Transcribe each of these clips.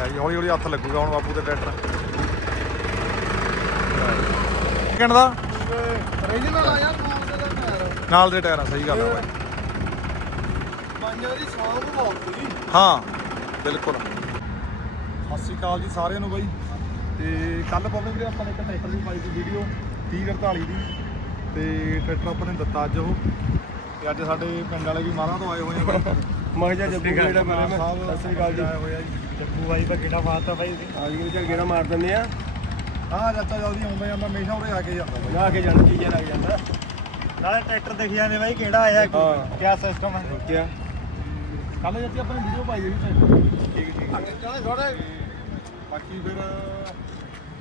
ਲੈ ਜੀ ਹੌਲੀ ਹੌਲੀ ਹੱਥ ਲੱਗੂਗਾ ਹੁਣ ਬਾਪੂ ਦੇ ਟਰੈਕਟਰ। ਕਿੰਨ ਦਾ? ਰੀਜਨਲ ਆ ਯਾਰ ਮਾਲ ਦੇ ਟਾਇਰ। ਨਾਲ ਦੇ ਟਾਇਰਾਂ ਸਹੀ ਗੱਲ ਆ ਬਾਈ। ਪੰਜਾਂ ਦੀ ਸ਼ੌਂਕ ਬਹੁਤ ਸੀ ਹਾਂ ਬਿਲਕੁਲ। ਸਤਿ ਸ਼੍ਰੀ ਅਕਾਲ ਜੀ ਸਾਰਿਆਂ ਨੂੰ ਬਾਈ। ਤੇ ਕੱਲ ਵੀਰੇ ਆਪਾਂ ਨੇ ਇੱਕ ਟਰੈਕਟਰ ਦੀ ਪਾਈ ਸੀ ਵੀਡੀਓ 3048 ਦੀ। ਤੇ ਟਰੈਕਟਰ ਆਪਾਂ ਨੇ ਦਿੱਤਾ ਅੱਜ ਉਹ। ਤੇ ਅੱਜ ਸਾਡੇ ਪਿੰਡ ਵਾਲੇ ਵੀ ਮਾਰਾਂ ਤੋਂ ਆਏ ਹੋਏ ਆ ਬਾਈ। ਮੈਂ ਕਿਹਾ ਜੱਬੂ ਕਿਹੜਾ ਮਾਰੇ ਸਾਹਿਬ। ਸਤਿ ਸ੍ਰੀ ਅਕਾਲ ਜੀ। ਆਏ ਹੋਏ ਆ ਜੀ। ਜੱਬੂ ਬਾਈ ਦਾ ਕਿਹੜਾ ਫਾਤਾ ਬਾਈ ਅੱਜ ਵੀ ਚੱਲ ਗੇੜਾ ਮਾਰ ਦਿੰਦੇ ਆ? ਹਾਂ ਚਾਚਾ ਜਲਦੀ ਆਉਂਦਾ ਜਾਂਦਾ ਹਮੇਸ਼ਾ ਉਰੇ ਆ ਕੇ ਜਾਂਦਾ। ਬਾਈ ਨਾ ਕੇ ਜਾਣ ਚੀਜ਼ਾਂ ਲੱਗ ਜਾਂਦਾ। ਨਾਲੇ ਟਰੈਕਟਰ ਦਿਖ ਜਾਂਦੇ ਬਾਈ ਕਿਹੜਾ ਆਇਆ ਹਾਂ। ਕਿਆ ਸਿਸਟਮ ਹੈ ਕੀ ਕੱਲ ਜੱਤੀ ਆਪਾਂ ਨੇ ਵੀਡੀਓ ਪਾਈ ਹੈ ਵੀ ਟਰੈਕਟਰ ਠੀਕ ਠੀਕ। ਅੱਗੇ ਚਲੇ ਥੋੜੇ ਬਾਕੀ ਫਿਰ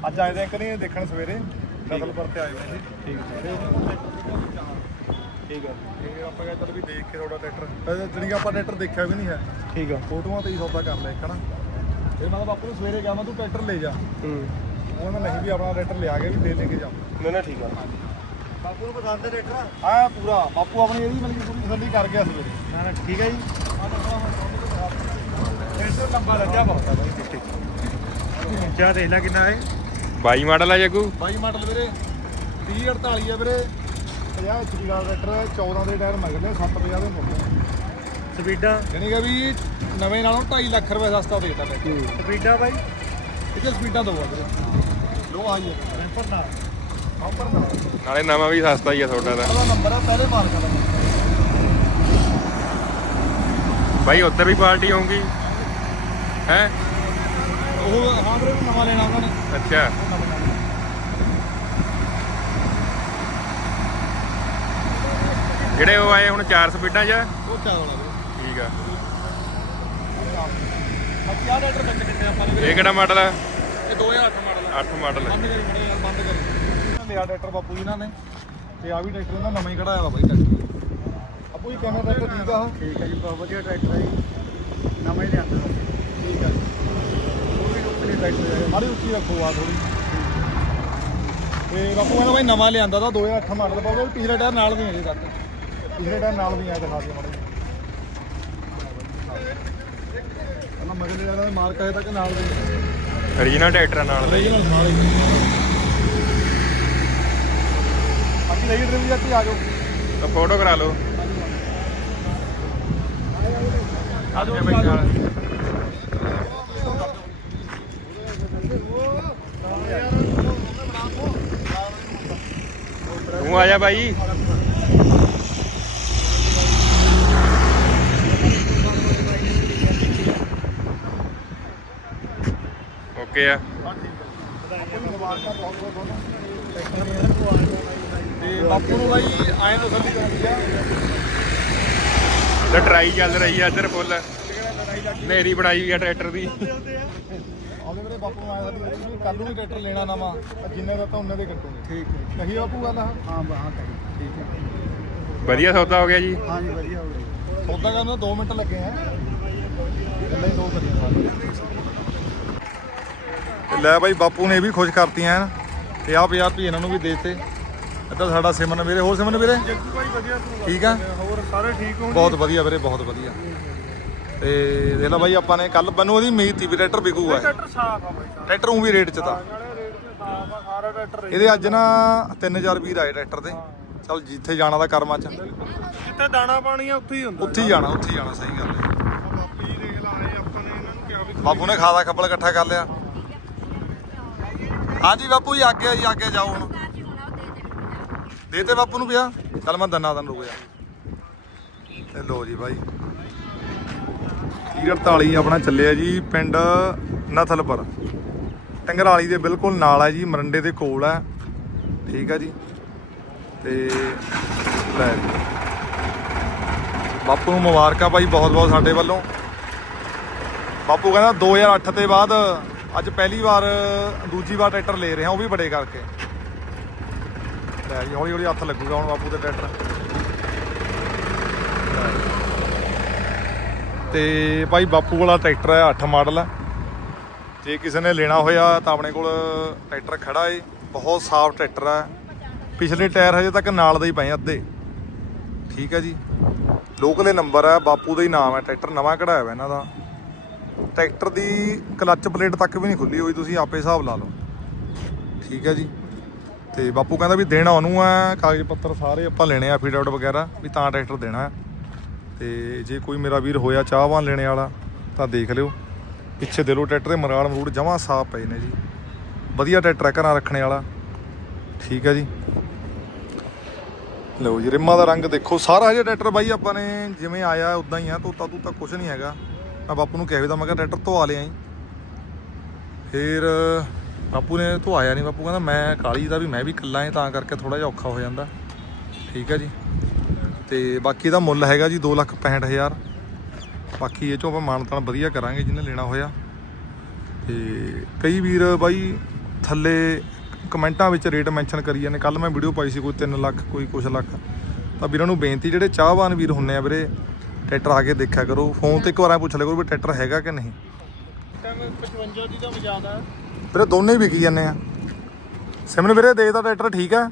ਅੱਜ ਆਏ ਦੇ ਕਰੀ ਦੇਖਣ ਸਵੇਰੇ ਨਸਲਪੁਰ ਤੇ ਆਏ ਹੋਏ ਸੀ। ਠੀਕ। ਠੀਕ ਆ। ਆਪਾਂ ਕਹਿੰਦੇ ਚੱਲ ਵੀ ਦੇਖ ਕੇ ਥੋੜਾ ਟਰੈਕਟਰ। ਜਿਹੜੀ ਕਿ ਆਪਾਂ ਟਰੈਕਟਰ ਦੇਖਿਆ ਵੀ ਨਹੀਂ ਹੈ ਠੀਕ ਆ। ਫੋਟੋਆਂ ਤੇ ਹੀ ਸੌਦਾ ਕਰ ਲੈ ਹਨਾ। ਫਿਰ ਮੈਂ ਬਾਪੂ ਨੂੰ ਸਵੇਰੇ ਗਿਆ ਮੈਂ ਤੂੰ ਟਰੈਕਟਰ ਲੈ ਜਾ। ਹੂੰ। ਉਹ ਕਹਿੰਦਾ ਨਹੀਂ ਵੀ ਆਪਣਾ ਟਰੈਕਟਰ ਲਿਆ ਕੇ ਵੀ ਦੇ ਲੈ ਕੇ ਜਾ। ਨਾ ਨਾ ਠੀਕ ਆ। ਬਾਪੂ ਨੂੰ ਪਸੰਦ ਹੈ ਟਰੈਕਟਰ? ਆ ਪੂਰਾ। ਬਾਪੂ ਆਪਣੀ ਇਹਦੀ ਮਤਲਬ ਕਿ ਪੂਰੀ ਤਸੱਲੀ ਕਰ ਗਿਆ ਸਵੇਰੇ। ਨਾ ਨਾ ਠੀਕ ਹੈ ਜੀ। ਟਰੈਕਟਰ ਲੰਬਾ ਲੱਗਿਆ ਬਹੁਤ ਆ ਬਾਈ। ਕਿਆ ਦੇਖ ਲੈ ਕਿੰਨਾ ਹੈ। 22 ਮਾਡਲ ਆ ਜੱਗੂ ਬਾਈ ਮਾਡਲ ਵੀਰੇ 3048 ਆ ਵੀਰੇ। 50 HP ਦਾ ਟਰੈਕਟਰ 14 ਦੇ ਟਾਇਰ ਮਗਲੇ 750 ਦੇ ਮੁੱਲ ਸਪੀਡਾਂ ਯਾਨੀ ਕਿ ਵੀ ਨਵੇਂ ਨਾਲੋਂ 2.5 ਲੱਖ ਰੁਪਏ ਸਸਤਾ ਦੇਤਾ ਟਰੈਕਟਰ ਸਪੀਡਾਂ ਬਾਈ? ਇਹਦੇ ਸਪੀਡਾਂ ਦੋ ਆ ਲੋ ਆਈ ਹੈ ਰੈਂਪਰ ਨਾਲ ਆਫਰ ਨਾ ਨਾਲੇ ਨਵਾਂ ਵੀ ਸਸਤਾ ਹੀ ਆ ਤੁਹਾਡਾ ਦਾ ਉਹਦਾ ਨੰਬਰ ਆ ਪਹਿਲੇ ਮਾਰਕ ਦਾ ਬਾਈ ਉੱਧਰ ਵੀ ਪਾਰਟੀ ਹੋਊਗੀ। ਹੈ? ਉਹ ਹਾਂ ਵੀਰੇ ਨਵਾਂ ਲੈਣਾ ਉਹਨਾਂ ਨੇ। ਅੱਛਾ। ਜਿਹੜੇ ਉਹ ਆਏ ਹੁਣ 4 ਸਪੀਡਾਂ 'ਚ? ਉਹ ਚਾਹ ਵਾਲਾ ਵੀਰੇ। ਠੀਕ ਆ। ਬਾਕੀ ਆਹ ਟਰੈਕਟਰ ਵਿੱਚ ਕਿੰਨੇ ਆਪਾਂ ਨੇ। ਵੀਰੇ ਇਹ ਕਿਹੜਾ ਮਾਡਲ ਆ? ਇਹ 2008 ਮਾਡਲ ਆ। 8 ਮਾਡਲ ਬੰਦ ਕਰੀ ਮੜੇ ਯਾਰ ਬੰਦ ਕਰੀ। ਇਹਨਾਂ ਲਿਆ ਟਰੈਕਟਰ ਬਾਪੂ ਜੀ ਇਹਨਾਂ ਨੇ। ਤੇ ਆ ਵੀ ਟਰੈਕਟਰ ਇਹਨਾਂ ਨਵਾਂ ਹੀ ਕਢਾਇਆ ਵਾ ਬਾਈ ਟਰੈਕਟਰ ਆਪੂ ਜੀ ਕਿਵੇਂ ਟਰੈਕਟਰ ਠੀਕ ਆ? ਠੀਕ ਹੈ ਜੀ ਬਹੁਤ ਵਧੀਆ ਟਰੈਕਟਰ ਹੈ ਜੀ। ਨਵਾਂ ਹੀ ਲਿਆਂਦਾ। ਠੀਕ ਆ ਉਹ ਵੀ ਉੱਪਰ ਟਰੈਕਟਰ ਹੈ ਮਾੜੀ ਉੱਚੀ ਰੱਖੋ ਆ ਥੋੜੀ ਤੇ ਬਾਪੂ ਕਹਿੰਦਾ ਬਾਈ ਨਵਾਂ ਲਿਆਂਦਾ ਤਾਂ 2008 ਮਾਡਲ ਪਾਉਂਦਾ ਪਿਛਲੇ ਟਾਇਰ ਨਾਲ ਵੀ ਅਜੇ ਤੱਕ ਪਿਛਲੇ ਟਾਇਰ ਨਾਲ ਵੀ ਆਇਆ ਦਿਖਾ ਦਿਓ ਮਾੜੇ ਪਹਿਲਾਂ ਮਗਲੇ ਵਾਲਾ ਦਾ ਮਾਰਕ ਅਜੇ ਤੱਕ ਨਾਲ ਵੀ origignal ਟਰੈਕਟਰ ਨਾਲ ਦਾ। ਰੀਜਨਲ ਨਾਲ ਹੀ। ਬਾਕੀ ਲਈ ਡਰਿਵ ਜੱਟੀ ਆ ਜਾਓ। ਤਾਂ ਫੋਟੋ ਕਰਾ ਲਓ। ਆ ਜਾਓ। ਬਾਈ ਨਾਲ। ਤੂੰ ਆ ਜਾ ਬਾਈ। ਓਕੇ ਆ। ਤੇ ਬਾਪੂ ਨੂੰ ਬਾਈ ਆਏ ਤਸੱਲੀ ਕਰਾਂਦੀ ਆ ਤੇ ਟਰਾਈ ਚੱਲ ਰਹੀ ਆ ਇੱਧਰ ਫੁੱਲ। ਨੇਰੀ ਬਣਾਈ ਹੋਈ ਆ ਟਰੈਕਟਰ ਦੀ। ਆਉਂਦੇ ਵੀਰੇ ਬਾਪੂ ਨੂੰ ਆਏ ਸਾਡੀ ਵੀ ਕੱਲ ਨੂੰ ਵੀ ਟਰੈਕਟਰ ਲੈਣਾ ਨਵਾਂ ਤਾਂ ਜਿੰਨੇ ਦਾ ਤਾਂ ਉਹਨੇ ਦੇ ਕੱਟੂਗੇ ਠੀਕ ਹੈ ਕਹੀ ਬਾਪੂ ਗੱਲ? ਆ ਹਾਂ ਹਾਂ ਠੀਕ ਹੈ ਵਧੀਆ ਸੌਦਾ ਹੋ ਗਿਆ ਜੀ। ਹਾਂ ਜੀ ਵਧੀਆ ਹੋ ਗਿਆ ਸੌਦਾ ਕਰਨ ਨੂੰ 2 ਮਿੰਟ ਲੱਗੇ ਆ। ਗੱਲਾਂ ਹੀ ਦੋ ਕਰੀਆਂ ਲੈ ਬਾਈ ਬਾਪੂ ਨੇ ਇਹ ਵੀ ਖੁਸ਼ ਕਰਤੀਆਂ ਐਨ ਤੇ ਆਹ 50 ਰੁਪਏ ਇਹਨਾਂ ਨੂੰ ਵੀ ਦੇਤੇ। ਇੱਧਰ ਸਾਡਾ ਸਿਮਨ ਵੀਰੇ ਹੋਰ ਸਿਮਨ ਵੀਰੇ? ਜੱਗੂ ਬਾਈ ਵਧੀਆ ਤੂੰ ਠੀਕ ਆ? ਹੋਰ ਸਾਰੇ ਠੀਕ ਹੋ ਬਹੁਤ ਵਧੀਆ ਵੀਰੇ ਬਹੁਤ ਵਧੀਆ। ਤੇ ਦੇਖ ਲੈ ਬਾਈ ਆਪਾਂ ਨੇ ਕੱਲ ਬੰਨੂ ਉਹਦੀ ਉਮੀਦ ਸੀ ਵੀ ਟਰੈਕਟਰ ਵਿਕੂਗਾ। ਟਰੈਕਟਰ ਸਾਫ਼ ਆ ਬਾਈ। ਟਰੈਕਟਰ ਉਹ ਵੀ ਰੇਟ 'ਚ ਤਾਂ। ਇਹਦੇ ਅੱਜ ਨਾ 3000 ਵੀਰ ਆਏ ਟਰੈਕਟਰ ਤੇ। ਚਲ ਜਿੱਥੇ ਜਾਣਾ ਦਾ ਕਰਮਾਂ 'ਚ। ਜਿੱਥੇ ਦਾਣਾ ਪਾਣੀ ਆ ਉੱਥੇ ਹੀ ਹੁੰਦਾ। ਉੱਥੇ ਹੀ ਜਾਣਾ ਉੱਥੇ ਹੀ ਜਾਣਾ ਸਹੀ ਗੱਲ ਹੈ। ਬਾਪੀ ਨੇ ਖਾਦਾ ਖੱਬਲ ਇਕੱਠਾ ਕਰ ਲਿਆ। ਹਾਂਜੀ ਬਾਪੂ ਜੀ, ਅੱਗੇ ਜੀ, ਅੱਗੇ ਜਾਓ ਹੁਣ। ਦੇਤੇ ਬਾਪੂ ਨੂੰ ਪਿਆ ਚੱਲ ਮੈਂ ਦੰਨਾ ਦਨ ਰੁਕ ਜਾ। ਤੇ ਲੋ ਜੀ ਬਾਈ। 48 ਆਪਣਾ ਚੱਲਿਆ ਜੀ ਪਿੰਡ ਨਥਲਪੁਰ। ਟੰਗਰਾਲੀ ਦੇ ਬਿਲਕੁਲ ਨਾਲ ਹੈ ਜੀ, ਮਰੰਡੇ ਦੇ ਕੋਲ ਹੈ ਠੀਕ ਹੈ ਜੀ। ਤੇ ਲੈ ਬਾਪੂ ਨੂੰ ਮੁਬਾਰਕਾਂ ਭਾਈ ਬਹੁਤ ਬਹੁਤ ਸਾਡੇ ਵੱਲੋਂ। ਬਾਪੂ ਕਹਿੰਦਾ 2008 ਤੇ ਬਾਅਦ ਅੱਜ ਪਹਿਲੀ ਵਾਰ, ਦੂਜੀ ਵਾਰ ਟਰੈਕਟਰ ਲੈ ਰਿਹਾ, ਉਹ ਵੀ ਬੜੇ ਕਰਕੇ। ਲੈ ਜੀ, ਹੌਲੀ ਹੌਲੀ ਹੱਥ ਲੱਗੂਗਾ ਹੁਣ ਬਾਪੂ ਦੇ ਟਰੈਕਟਰ। ਤੇ ਭਾਈ ਬਾਪੂ ਵਾਲਾ ਟਰੈਕਟਰ ਹੈ 8 ਮਾਡਲ ਹੈ। ਜੇ ਕਿਸੇ ਨੇ ਲੈਣਾ ਹੋਇਆ ਤਾਂ ਆਪਣੇ ਕੋਲ ਟਰੈਕਟਰ ਖੜਾ ਏ, ਬਹੁਤ ਸਾਫ਼ ਟਰੈਕਟਰ ਹੈ। ਪਿਛਲੇ ਟਾਇਰ ਹਜੇ ਤੱਕ ਨਾਲ ਦੇ ਹੀ ਪਏ ਅੱਧੇ। ਠੀਕ ਹੈ ਜੀ। ਲੋਕਲ ਇਹ ਨੰਬਰ ਹੈ, ਬਾਪੂ ਦਾ ਹੀ ਨਾਮ ਹੈ, ਟਰੈਕਟਰ ਨਵਾਂ ਕਢਾਇਆ ਹੋਇਆ ਇਹਨਾਂ ਦਾ। ਟਰੈਕਟਰ ਦੀ ਕਲੱਚ ਪਲੇਟ ਤੱਕ ਵੀ ਨਹੀਂ ਖੁੱਲੀ ਹੋਈ ਤੁਸੀਂ ਆਪੇ ਹਿਸਾਬ ਲਾ ਲਓ। ਠੀਕ ਹੈ ਜੀ? ਤੇ ਬਾਪੂ ਕਹਿੰਦਾ ਵੀ ਦੇਣਾ ਉਹਨੂੰ ਆ, ਕਾਗਜ਼ ਪੱਤਰ ਸਾਰੇ ਆਪਾਂ ਲੈਣੇ ਆ ਫੀਡਆਊਟ ਵਗੈਰਾ, ਵੀ ਤਾਂ ਟਰੈਕਟਰ ਦੇਣਾ। ਹੈ ਤੇ ਜੇ ਕੋਈ ਮੇਰਾ ਵੀਰ ਹੋਇਆ ਚਾਹਵਾਨ ਲੈਣੇ ਵਾਲਾ, ਤਾਂ ਦੇਖ ਲਿਓ। ਪਿੱਛੇ ਦੇ ਲੋ ਟਰੈਕਟਰ ਦੇ ਮਰਾਲ ਮਰੂੜ ਜਮਾਂ ਸਾਫ਼ ਪਏ ਨੇ ਜੀ। ਵਧੀਆ ਟਰੈਕਟਰ ਹੈ ਘਰਾਂ ਰੱਖਣੇ ਵਾਲਾ। ਠੀਕ ਹੈ ਜੀ? ਲਓ ਜੀ, ਰਿਮਾਂ ਦਾ ਰੰਗ ਦੇਖੋ। ਸਾਰਾ ਹਜੇ ਟਰੈਕਟਰ ਬਾਈ ਆਪਾਂ ਨੇ ਜਿਵੇਂ ਆਇਆ, ਉਦਾਂ ਹੀ ਆ ਤੋਤਾ ਤੂਤਾ ਕੁਝ ਨਹੀਂ ਹੈਗਾ। ਮੈਂ ਬਾਪੂ ਨੂੰ ਕਿਹਾ ਵੀ ਤਾਂ ਮੈਂ ਕਿਹਾ ਟਰੈਕਟਰ ਧਵਾ ਲਿਆ ਜੀ। ਫਿਰ ਬਾਪੂ ਨੇ ਧਵਾਇਆ ਨਹੀਂ, ਬਾਪੂ ਕਹਿੰਦਾ ਮੈਂ ਕਾਲੀ ਦਾ ਵੀ ਮੈਂ ਵੀ ਇਕੱਲਾ ਹਾਂ ਤਾਂ ਕਰਕੇ ਥੋੜਾ ਜਿਹਾ ਔਖਾ ਹੋ ਜਾਂਦਾ। ਠੀਕ ਹੈ ਜੀ। ਤੇ ਬਾਕੀ ਦਾ ਮੁੱਲ ਹੈਗਾ ਜੀ 265000 ਬਾਕੀ ਇਹ ਚੋਂ ਆਪਾਂ ਮਾਨਤਾਨ ਵਧੀਆ ਕਰਾਂਗੇ ਜਿਹਨੇ ਲੈਣਾ ਹੋਇਆ। ਤੇ ਕਈ ਵੀਰ ਬਾਈ ਥੱਲੇ ਕਮੈਂਟਾਂ ਵਿੱਚ ਰੇਟ ਮੈਂਸ਼ਨ ਕਰੀ ਜਾਂਦੇ ਕੱਲ ਮੈਂ ਵੀਡੀਓ ਪਾਈ ਸੀ ਕੋਈ 3 ਲੱਖ, ਕੋਈ ਕੁਛ ਲੱਖ। ਤਾਂ ਵੀਰਾਂ ਨੂੰ ਬੇਨਤੀ, ਜਿਹੜੇ ਚਾਹਵਾਨ ਵੀਰ ਹੁੰਨੇ ਆ ਵੀਰੇ ਟਰੈਕਟਰ ਆ ਕੇ ਦੇਖਿਆ ਕਰੋ ਫੋਨ ਤੇ ਇੱਕ ਵਾਰ ਐ ਪੁੱਛ ਲਿਆ ਕਰੋ ਵੀ ਟਰੈਕਟਰ ਹੈਗਾ ਕਿ ਨਹੀਂ। 55 ਦੀ ਤਾਂ ਵਜਾਦਾ ਵੀਰੇ ਦੋਨੇ ਹੀ ਵਿਕੀ ਜਾਂਦੇ ਆ। ਸਿਮਰਨ ਵੀਰੇ ਦੇਖਦਾ ਟਰੈਕਟਰ ਠੀਕ ਆ।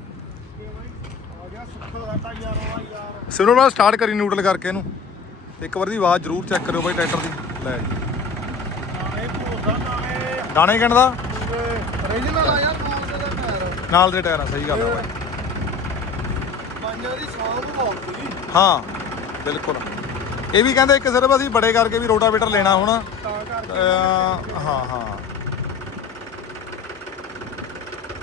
ਸਿਮਰਨ ਬਾਅਦ ਸਟਾਰਟ ਕਰੀ ਨਿਊਟਰਲ ਕਰਕੇ ਇਹਨੂੰ। ਇੱਕ ਵਾਰ ਦੀ ਆਵਾਜ਼ ਜ਼ਰੂਰ ਚੈੱਕ ਕਰਿਓ ਬਾਈ ਟਰੈਕਟਰ ਦੀ। ਲੈ ਜੀ। ਗਾਣੇ ਕਹਿਣ ਦਾ? ਓਰੀਜਨਲ ਆ ਯਾਰ ਨਾਲ ਦੇ ਟਾਇਰਾਂ ਸਹੀ ਗੱਲ ਆ ਬਾਈ। ਪੰਜਾਂ ਦੀ ਸਾਂਭ ਬਹੁਤ ਸੀ। ਹਾਂ ਬਿਲਕੁਲ। ਇਹ ਵੀ ਕਹਿੰਦੇ ਇੱਕ ਸਿਰਫ ਅਸੀਂ ਬੜੇ ਕਰਕੇ ਵੀ ਰੋਟਾਵੇਟਰ ਲੈਣਾ ਹੁਣ। ਅਹ ਹਾਂ ਹਾਂ।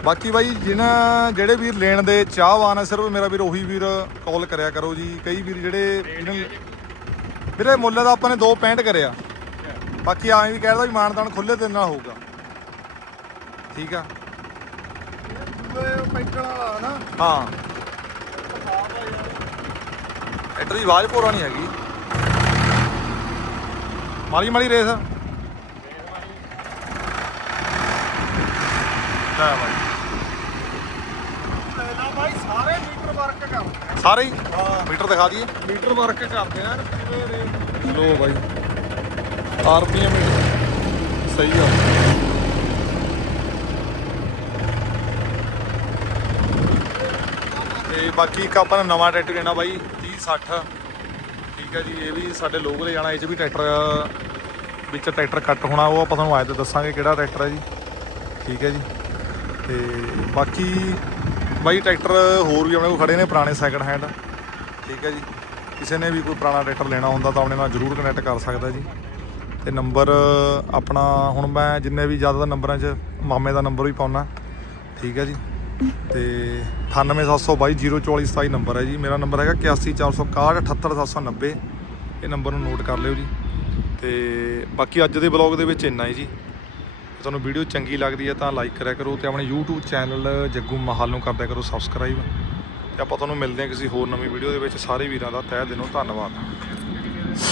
ਬਾਕੀ ਬਾਈ ਜਿਨ੍ਹਾਂ ਜਿਹੜੇ ਵੀਰ ਲੈਣ ਦੇ ਚਾਹਵਾਨ ਆ ਸਿਰਫ ਮੇਰਾ ਵੀਰ ਉਹੀ ਵੀਰ ਕਾਲ ਕਰਿਆ ਕਰੋ ਜੀ। ਕਈ ਵੀਰ ਜਿਹੜੇ ਜਿਹਨਾਂ ਵੀਰੇ ਮੁੱਲ ਦਾ ਆਪਾਂ ਨੇ 2.65 ਕਰਿਆ। ਬਾਕੀ ਐਂ ਵੀ ਕਹਿਦਾ ਵੀ ਮਾਨਦਾਨ ਖੁੱਲੇ ਦਿਨ ਨਾਲ ਹੋਊਗਾ। ਠੀਕ ਆ? ਵਾਲਾ ਨਾ। ਹਾਂ। ਐਟਰ ਦੀ ਆਵਾਜ਼ ਪੂਰਾ ਨਹੀਂ ਹੈਗੀ। ਮਾਰੀ ਮਾਰੀ ਰੇਸ। ਲੈ ਬਾਈ। ਪਹਿਲਾਂ ਬਾਈ ਸਾਰੇ ਮੀਟਰ ਵਰਕ ਕਰਦੇ ਸਾਰੇ ਹੀ? ਮੀਟਰ ਦਿਖਾ ਦਈਏ। ਮੀਟਰ ਵਰਕ ਕਰਦੇ ਆ ਰੇਟ ਲੋ ਬਾਈ। ਆਰਪੀਐਮ ਸਹੀ ਆ। ਤੇ ਬਾਕੀ ਇੱਕ ਆਪਾਂ ਨੇ ਨਵਾਂ ਟਰੈਕਟਰ ਲੈਣਾ ਬਾਈ 3060 ਠੀਕ ਹੈ ਜੀ, ਇਹ ਵੀ ਸਾਡੇ ਲੋਕ ਲੈ ਜਾਣਾ, ਇਹ ਚ ਵੀ ਟਰੈਕਟਰ, ਵਿੱਚ ਟਰੈਕਟਰ ਕੱਟ ਹੋਣਾ, ਉਹ ਆਪਾਂ ਤੁਹਾਨੂੰ ਆਏ ਤੇ ਦੱਸਾਂਗੇ ਕਿਹੜਾ ਟਰੈਕਟਰ ਹੈ ਜੀ। ਠੀਕ ਹੈ ਜੀ, ਤੇ ਬਾਕੀ ਬਾਈ ਟਰੈਕਟਰ ਹੋਰ ਵੀ ਆਪਣੇ ਕੋਲ ਖੜੇ ਨੇ, ਪੁਰਾਣੇ ਸੈਕਿੰਡ ਹੈਂਡ ਠੀਕ ਹੈ ਜੀ, ਕਿਸੇ ਨੇ ਵੀ ਕੋਈ ਪੁਰਾਣਾ ਟਰੈਕਟਰ ਲੈਣਾ ਹੁੰਦਾ ਤਾਂ ਆਪਣੇ ਨਾਲ ਜਰੂਰ ਕਨੈਕਟ ਕਰ ਸਕਦਾ ਜੀ। ਤੇ ਨੰਬਰ ਆਪਣਾ, ਹੁਣ ਮੈਂ ਜਿੰਨੇ ਵੀ ਜ਼ਿਆਦਾ ਨੰਬਰਾਂ 'ਚ, ਮਾਮੇ ਦਾ ਨੰਬਰ ਵੀ ਪਾਉਣਾ ਠੀਕ ਹੈ ਜੀ ਤੇ 9872204427 ਨੰਬਰ ਹੈ ਜੀ। ਮੇਰਾ ਨੰਬਰ ਹੈਗਾ 8146678790 ਇਹ ਨੰਬਰ ਨੂੰ ਨੋਟ ਕਰ ਲਿਓ ਜੀ। ਤੇ ਬਾਕੀ ਅੱਜ ਦੇ ਬਲੌਗ ਦੇ ਵਿੱਚ ਇੰਨਾ ਹੀ ਜੀ। ਤੁਹਾਨੂੰ ਵੀਡੀਓ ਚੰਗੀ ਲੱਗਦੀ ਹੈ ਤਾਂ ਲਾਈਕ ਕਰਿਆ ਕਰੋ ਤੇ ਆਪਣੇ YouTube ਚੈਨਲ ਜੱਗੂ ਮਹਾਲ ਨੂੰ ਕਰਦਿਆ ਕਰੋ ਸਬਸਕ੍ਰਾਈਬ। ਤੇ ਆਪਾਂ ਤੁਹਾਨੂੰ ਮਿਲਦੇ ਹਾਂ ਕਿਸੇ ਹੋਰ ਨਵੀਂ ਵੀਡੀਓ ਦੇ ਵਿੱਚ। ਸਾਰੇ ਵੀਰਾਂ ਦਾ ਤਹਿ ਦਿਲੋਂ ਧੰਨਵਾਦ।